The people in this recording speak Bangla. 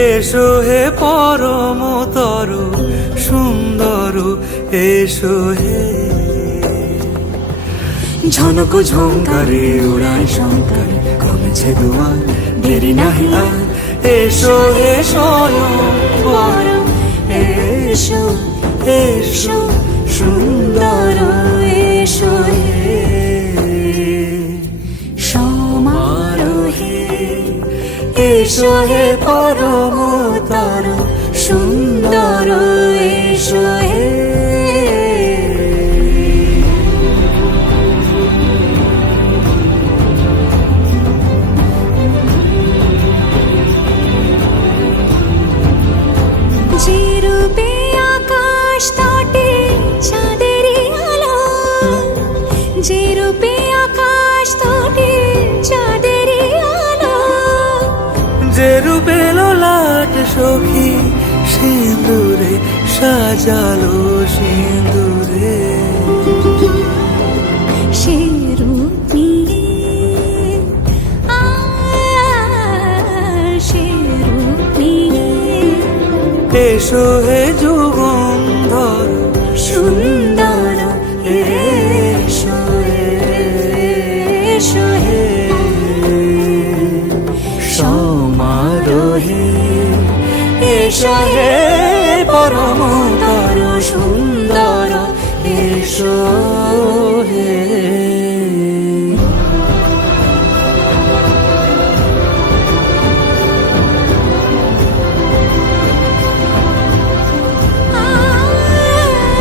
এসো হে পরমতর সুন্দর, এসো হে। ঝনক ঝঙ্কারে উড়ায় শঙ্কারে, কমেছে দুয়ার দেরি নাহি আর। এসো হে স্বয়ং বর, এসো এসো সুন্দর, এসো হে সমারোহে। এসো হে পরমতর সুন্দর, এসো হে। যে রূপে আকাশ তটে চাঁদেরই আলো, যে রূপে আকাশ তটে চাঁদেরই আলো, যে রূপে ললাট সখী সিঁদুরে সাজালো সিঁদুরে। সে রূপ নিয়ে সে রূপ নিয়ে এসো হে যুগন্ধর সুন্দর, এসো এসো হে সমারোহে। এসো হে পরমতর সুন্দর, এসো।